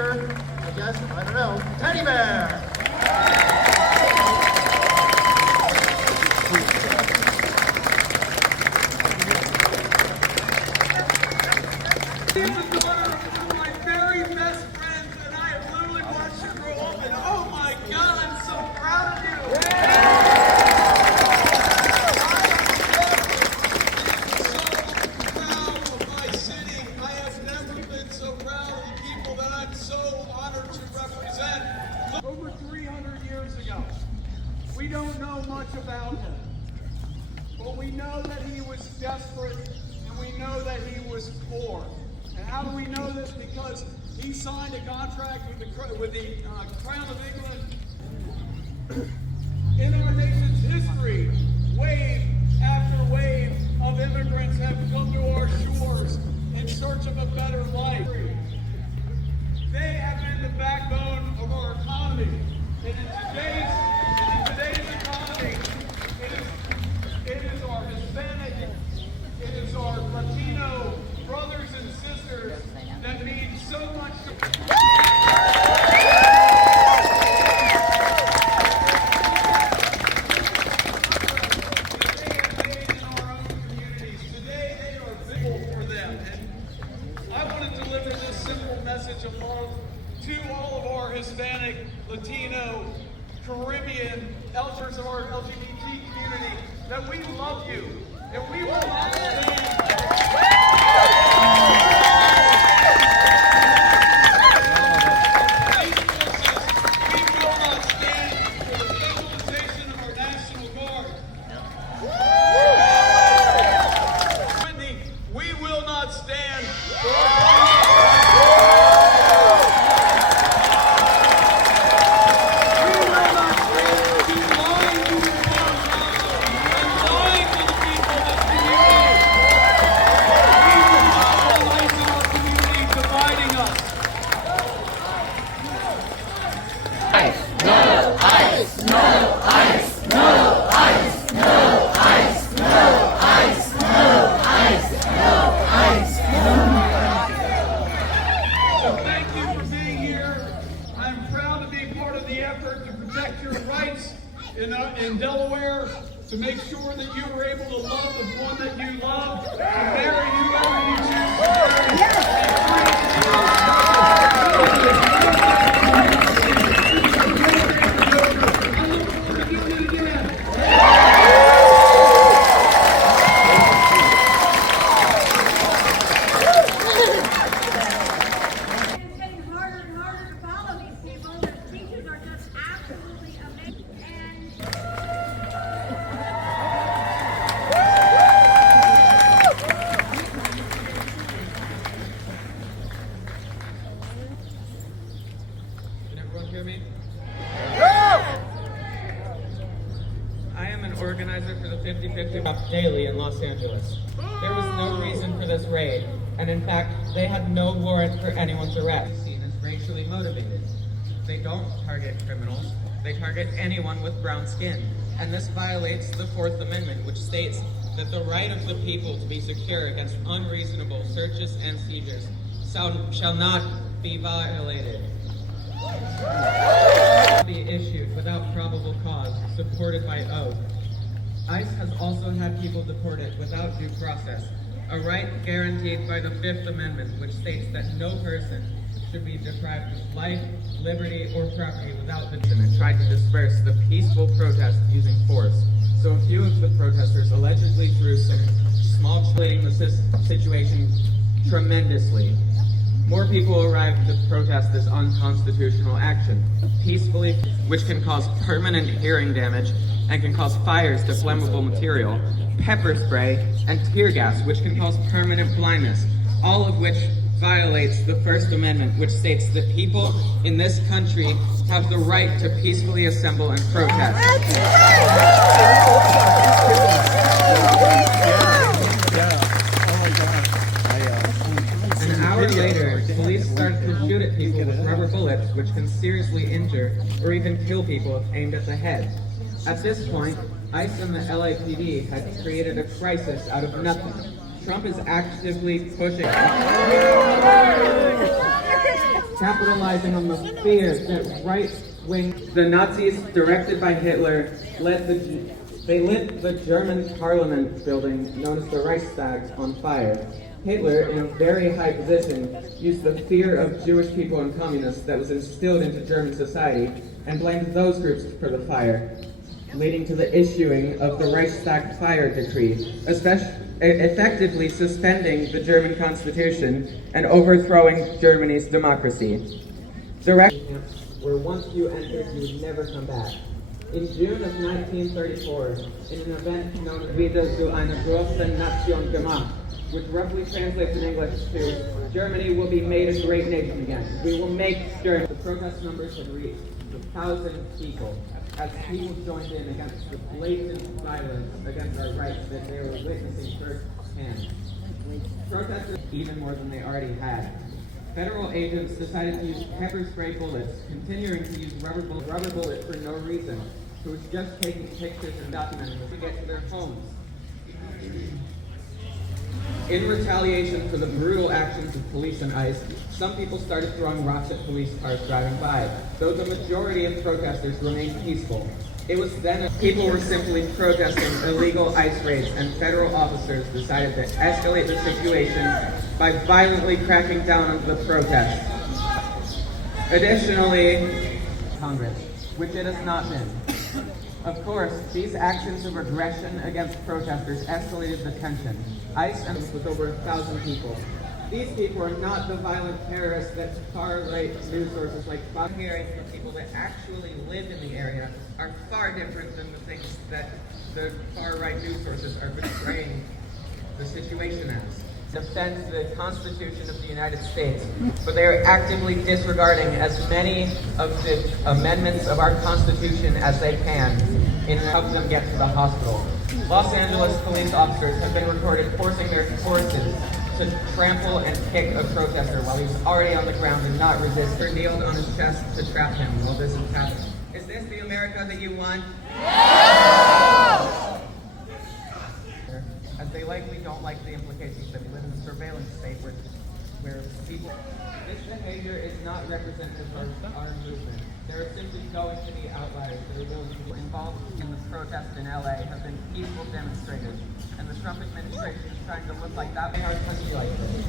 teacher, I guess, I don't know, Teddy Bear. She's the daughter of one of my very best friends, and I have literally watched her grow up, and oh my God, I'm so proud of you! I have never been so proud of the people that I'm so honored to represent. Over 300 years ago, we don't know much about him, but we know that he was desperate and we know that he was poor. And how do we know this? Because he signed a contract with the Crown of England. In our nation's history, wave after wave of immigrants have come to our shores in search of a better life. They have been the backbone of our economy. And in today's economy, it is our Hispanic, it is our Latino brothers and sisters that mean so much to of love to all of our Hispanic, Latino, Caribbean, elders of our LGBT community, that we love you, and we will not stand for the legalization of our National Guard. We will not stand for our in Delaware, to make sure that you are able to love the one that you love, to marry whoever you choose It's getting harder and harder to follow these people. Their speeches are just absolutely amazing. I am an organizer for the 50-50 daily in Los Angeles. There was no reason for this raid, and in fact, they had no warrant for anyone's arrest. Seen as racially motivated. They don't target criminals, they target anyone with brown skin. And this violates the Fourth Amendment, which states that the right of the people to be secure against unreasonable searches and seizures shall not be violated. Be issued without probable cause, supported by oath. ICE has also had people deported without due process, a right guaranteed by the Fifth Amendment, which states that no person should be deprived of life, liberty, or property without victim, and tried to disperse the peaceful protest using force. So a few of the protesters allegedly threw some small escalating the situation tremendously. More people arrived to protest this unconstitutional action peacefully, which can cause permanent hearing damage and can cause fires to flammable material, pepper spray, and tear gas, which can cause permanent blindness, all of which violates the First Amendment, which states that people in this country have the right to peacefully assemble and protest. An hour later, police started to shoot at people with rubber bullets, which can seriously injure or even kill people if aimed at the head. At this point, ICE and the LAPD had created a crisis out of nothing. Trump is actively pushing. capitalizing on the fear that right-wing... The Nazis, directed by Hitler, lit the German parliament building, known as the Reichstag, on fire. Hitler, in a very high position, used the fear of Jewish people and communists that was instilled into German society and blamed those groups for the fire, leading to the issuing of the Reichstag fire decree, effectively suspending the German constitution and overthrowing Germany's democracy. Where once you entered, you would never come back. In June of 1934, in an event known as Wieder zu einer großen Nation gemacht, which roughly translates in English to Germany will be made a great nation again. We will make Germany. The protest numbers had reached 1,000 people as people joined in against the blatant violence against our rights that they were witnessing firsthand. Protesters even more than they already had. Federal agents decided to use pepper spray bullets, continuing to use rubber bullets for no reason, who was just taking pictures and documenting to get to their homes. In retaliation for the brutal actions of police and ICE, some people started throwing rocks at police cars driving by, though the majority of protesters remained peaceful. It was then people were simply protesting illegal ICE raids, and federal officers decided to escalate the situation by violently cracking down on the protests. Additionally, Congress, which it has not been. Of course, these actions of aggression against protesters escalated the tension. ICE with over 1,000 people. These people are not the violent terrorists that far-right news sources like Fox hearing from people that actually live in the area are far different than the things that the far-right news sources are portraying the situation as. Defends the Constitution of the United States, but they are actively disregarding as many of the amendments of our Constitution as they can in helping them get to the hospital. Los Angeles police officers have been reported forcing their horses to trample and kick a protester while he was already on the ground and not resist, or kneeled on his chest to trap him while this is happening. Is this the America that you want? No! As they likely don't like the implications that we live in a surveillance state where people... This behavior is not representative of our movement. There are simply going to be outliers that are willing to be involved in the protest in LA have been peaceful demonstrators, and the Trump administration is trying to look like that in our country like this.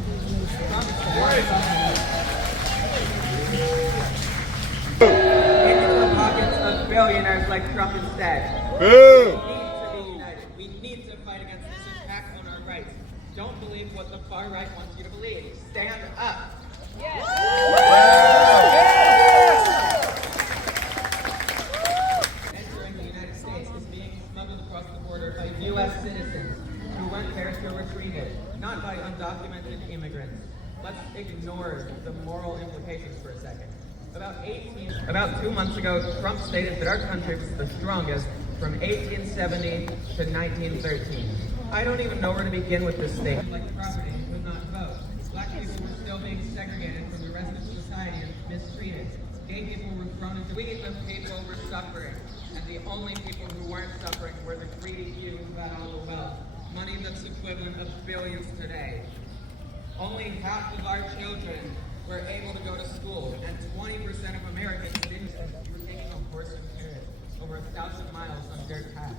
Into the pockets of billionaires like Trump instead. We need to be united. We need to fight against this attack on our rights. Don't believe what the far right wants you to believe. Stand up. Yes. Entering the United States is being smuggled across the border by U.S. citizens who went there to retrieve it, not by undocumented immigrants. Let's ignore the moral implications for a second. About 2 months ago, Trump stated that our country was the strongest from 1870 to 1913. I don't even know where to begin with this statement. Like property would not vote. Black people were still being segregated from the rest of society and mistreated. Gay people were thrown into... We the people were suffering, and the only people who weren't suffering were the greedy few who had all the wealth. Money that's equivalent of billions today. Only half of our children were able to go to school, and 20% of Americans didn't. You were taking a horse and carriage over 1,000 miles on dirt paths.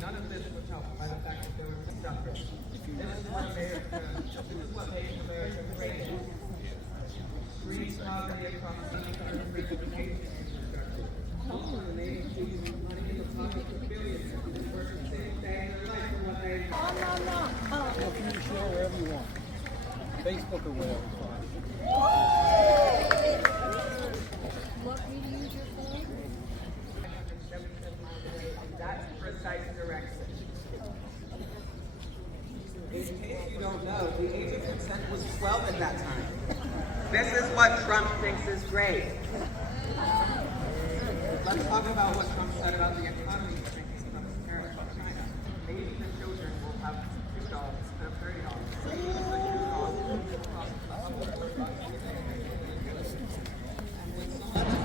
None of this was helped by the fact that there was suffering. This is what made America great. Street poverty across the country, education infrastructure. Also, the name of using money in the pockets of billions. This person sitting day in their life for what they... Well, can you share wherever you want? Facebook or whatever. Want me to use your phone? 577 miles away in that precise direction. In case you don't know, the age of consent was 12 at that time. This is what Trump thinks is great. Let's talk about what Trump said about the economy. He thinks Trump's tariffs on China. Asian children will have $2 instead of $30.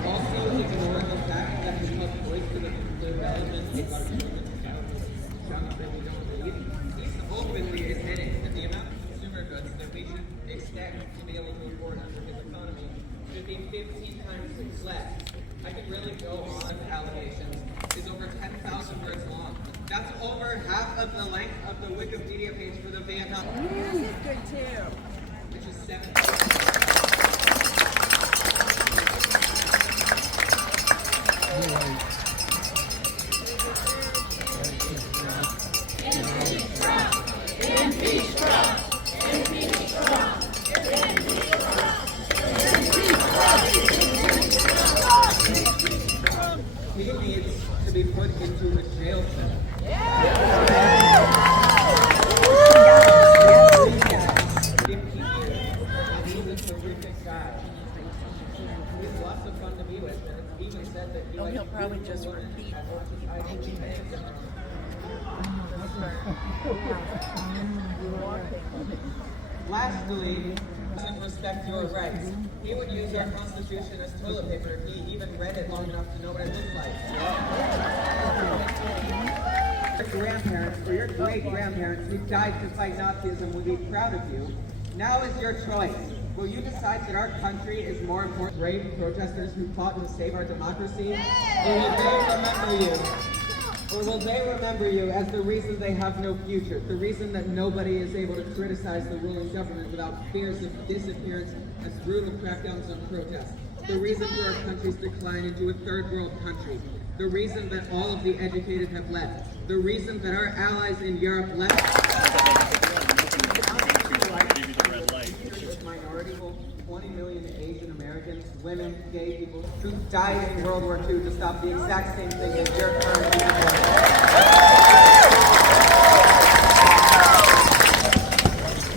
Also ignoring the fact that he must voice to the development of our junk that we don't need. He's openly admitting that the amount of consumer goods that we should expect to be able to afford under his economy should be 15 times less. I could really go on. Allegations is over 10,000 words long. That's over half of the length of the Wikipedia page for the Vienna. This is good too. Which is 7. He needs to be put into a jail cell. 15 years. He's a terrific guy. He's lots of fun to be with, and it's even said that he He'll probably just repeat what he Lastly, doesn't respect your rights. He would use our Constitution as toilet paper if he even read it long enough to know what it looked like. Your grandparents or your great-grandparents who died to fight Nazism would be proud of you. Now is your choice. Will you decide that our country is more important? Brave protesters who fought to save our democracy? Or will they remember you? Or will they remember you as the reason they have no future? The reason that nobody is able to criticize the ruling government without fears of disappearance as brutal crackdowns on protests? The reason for our country's decline into a third world country? The reason that all of the educated have left? The reason that our allies in Europe left? Minority will 20 million Asian Americans, women, gay people who died in World War II to stop the exact same thing as your current people.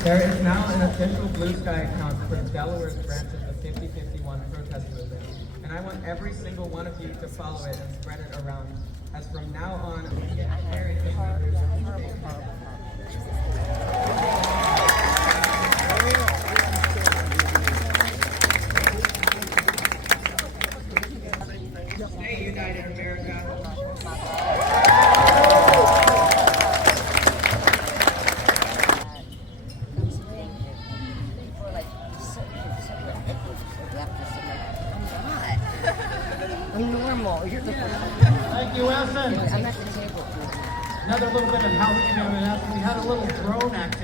There is now an official Blue Sky account for Delaware's branch of the 5051 protest movement, and I want every single one of you to follow it and spread it around, as from now on, Stay united, America. I'm normal. You're the Thank you, Wilson. I'm at the table. Another little bit of house we had a little drone activity.